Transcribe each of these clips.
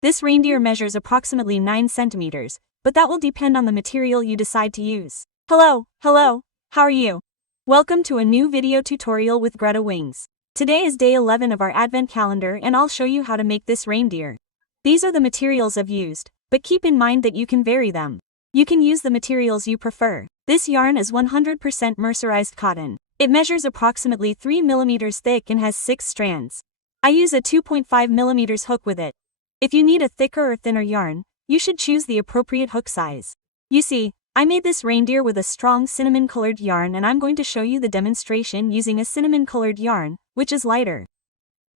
This reindeer measures approximately 9 centimeters, but that will depend on the material you decide to use. Hello, how are you? Welcome to a new video tutorial with GretaWings. Today is day 11 of our Advent calendar and I'll show you how to make this reindeer. These are the materials I've used, but keep in mind that you can vary them. You can use the materials you prefer. This yarn is 100% mercerized cotton. It measures approximately 3 millimeters thick and has 6 strands. I use a 2.5 millimeters hook with it. If you need a thicker or thinner yarn, you should choose the appropriate hook size. You see, I made this reindeer with a strong cinnamon-colored yarn and I'm going to show you the demonstration using a cinnamon-colored yarn, which is lighter.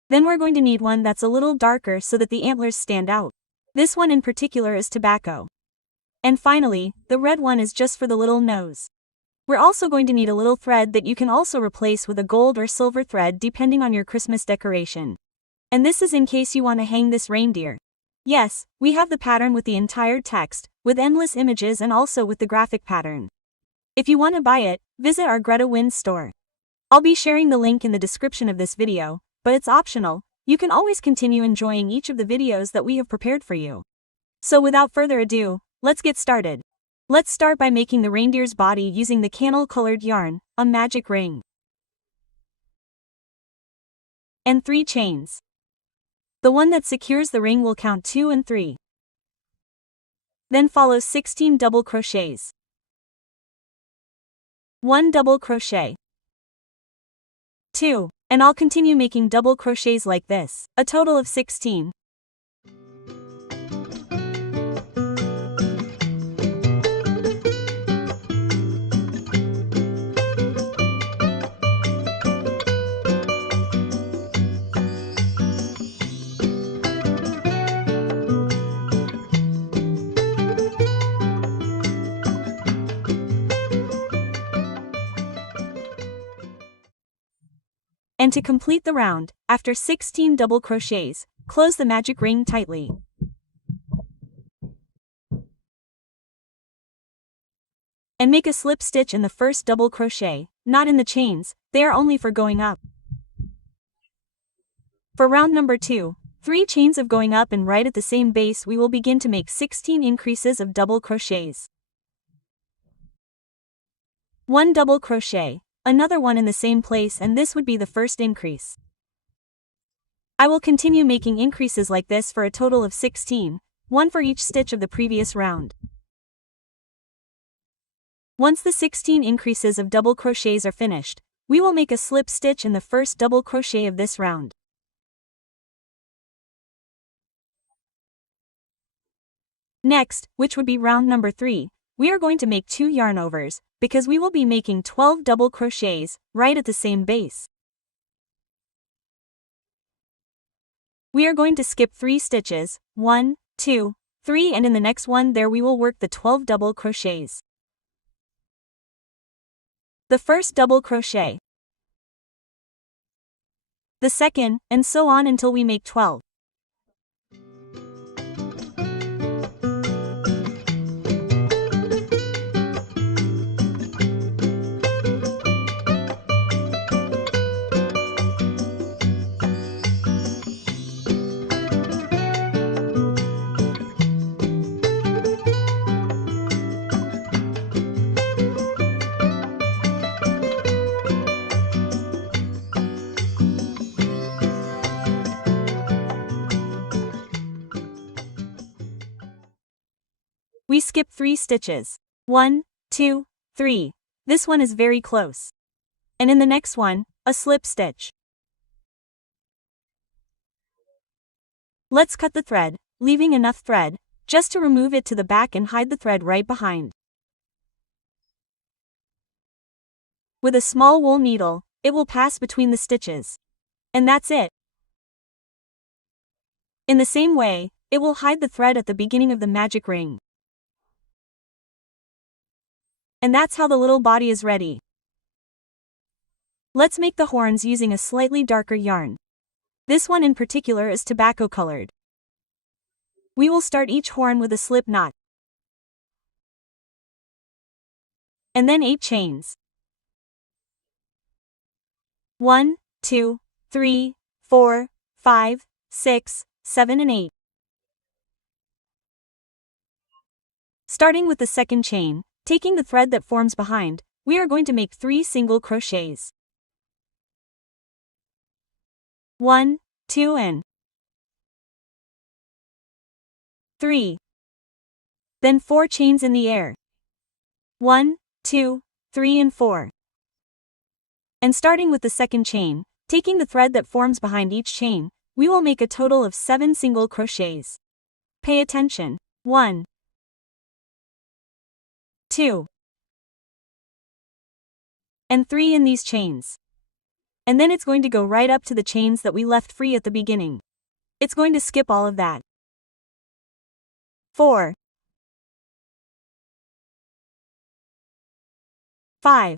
Then we're going to need one that's a little darker so that the antlers stand out. This one in particular is tobacco. And finally, the red one is just for the little nose. We're also going to need a little thread that you can also replace with a gold or silver thread depending on your Christmas decoration. And this is in case you want to hang this reindeer. Yes, we have the pattern with the entire text, with endless images and also with the graphic pattern. If you want to buy it, visit our GretaWings store. I'll be sharing the link in the description of this video, but it's optional. You can always continue enjoying each of the videos that we have prepared for you. So without further ado, let's get started. Let's start by making the reindeer's body using the cannel-colored yarn, a magic ring, and 3 chains. The one that secures the ring will count 2 and 3. Then follow 16 double crochets. 1 double crochet. 2, and I'll continue making double crochets like this, a total of 16. And to complete the round, after 16 double crochets, close the magic ring tightly. And make a slip stitch in the first double crochet, not in the chains, they are only for going up. For round number 2, 3 chains of going up and right at the same base we will begin to make 16 increases of double crochets. 1 double crochet. Another one in the same place and this would be the first increase. I will continue making increases like this for a total of 16, one for each stitch of the previous round. Once the 16 increases of double crochets are finished, we will make a slip stitch in the first double crochet of this round. Next, which would be round number 3, we are going to make 2 yarn overs, because we will be making 12 double crochets, right at the same base. We are going to skip 3 stitches, 1, 2, 3 and in the next one there we will work the 12 double crochets. The first double crochet. The second, and so on until we make 12. We skip 3 stitches. 1, 2, 3. This one is very close. And in the next one, a slip stitch. Let's cut the thread, leaving enough thread, just to remove it to the back and hide the thread right behind. With a small wool needle, it will pass between the stitches. And that's it. In the same way, it will hide the thread at the beginning of the magic ring. And that's how the little body is ready. Let's make the horns using a slightly darker yarn. This one in particular is tobacco colored. We will start each horn with a slip knot. And then 8 chains. 1, 2, 3, 4, 5, 6, 7 and 8. Starting with the second chain, taking the thread that forms behind, we are going to make 3 single crochets. 1, 2 and 3. Then 4 chains in the air. 1, 2, 3 and 4. And starting with the second chain, taking the thread that forms behind each chain, we will make a total of 7 single crochets. Pay attention. 1, 2, and 3 in these chains. And then it's going to go right up to the chains that we left free at the beginning. It's going to skip all of that. 4, 5,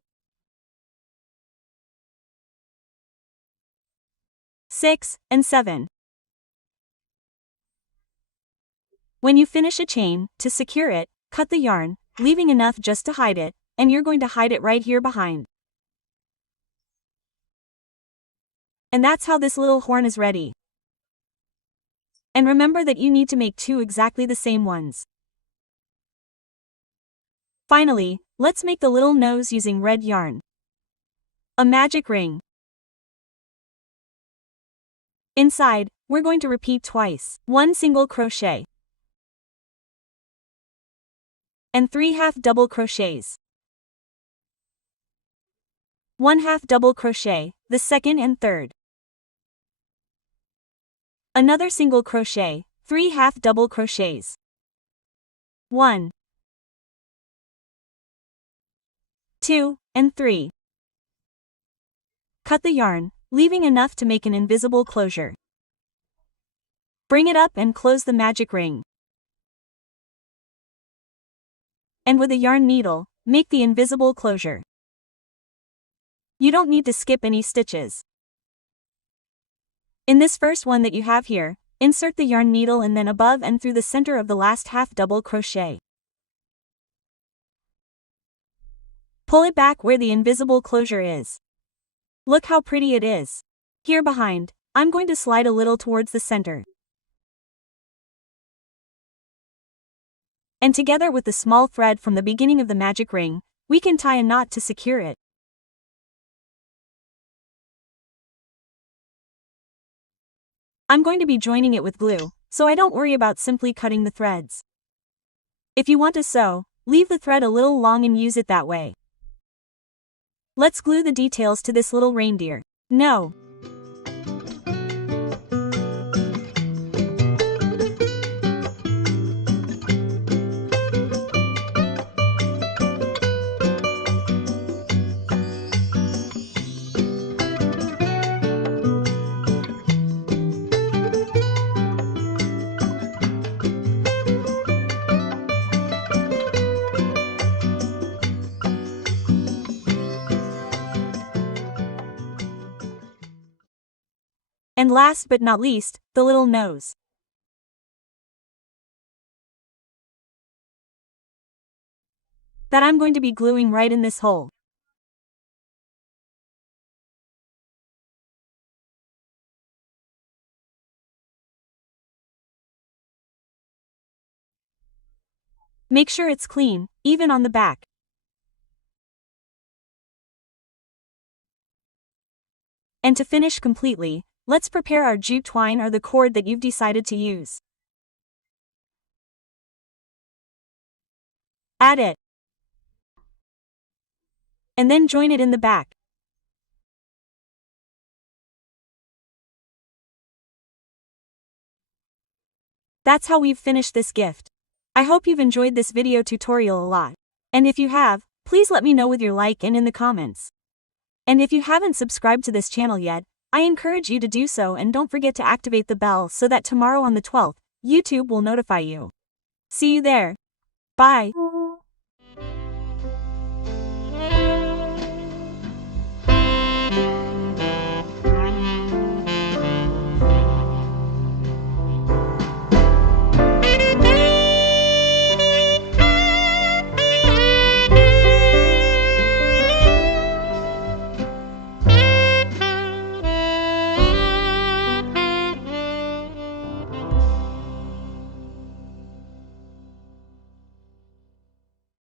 6, and 7. When you finish a chain, to secure it, cut the yarn, leaving enough just to hide it, and you're going to hide it right here behind. And that's how this little horn is ready. And remember that you need to make 2 exactly the same ones. Finally, let's make the little nose using red yarn. A magic ring. Inside, we're going to repeat twice. 1 single crochet. And 3 half double crochets. 1 half double crochet, the second and third. Another single crochet, 3 half double crochets. 1, 2, and 3. Cut the yarn, leaving enough to make an invisible closure. Bring it up and close the magic ring. And with a yarn needle, make the invisible closure. You don't need to skip any stitches. In this first one that you have here, insert the yarn needle and then above and through the center of the last half double crochet. Pull it back where the invisible closure is. Look how pretty it is. Here behind, I'm going to slide a little towards the center. And together with the small thread from the beginning of the magic ring, we can tie a knot to secure it. I'm going to be joining it with glue, so I don't worry about simply cutting the threads. If you want to sew, leave the thread a little long and use it that way. Let's glue the details to this little reindeer. No. And last but not least, the little nose. That I'm going to be gluing right in this hole. Make sure it's clean, even on the back. And to finish completely, let's prepare our jute twine or the cord that you've decided to use. Add it. And then join it in the back. That's how we've finished this gift. I hope you've enjoyed this video tutorial a lot. And if you have, please let me know with your like and in the comments. And if you haven't subscribed to this channel yet, I encourage you to do so and don't forget to activate the bell so that tomorrow on the 12th, YouTube will notify you. See you there. Bye.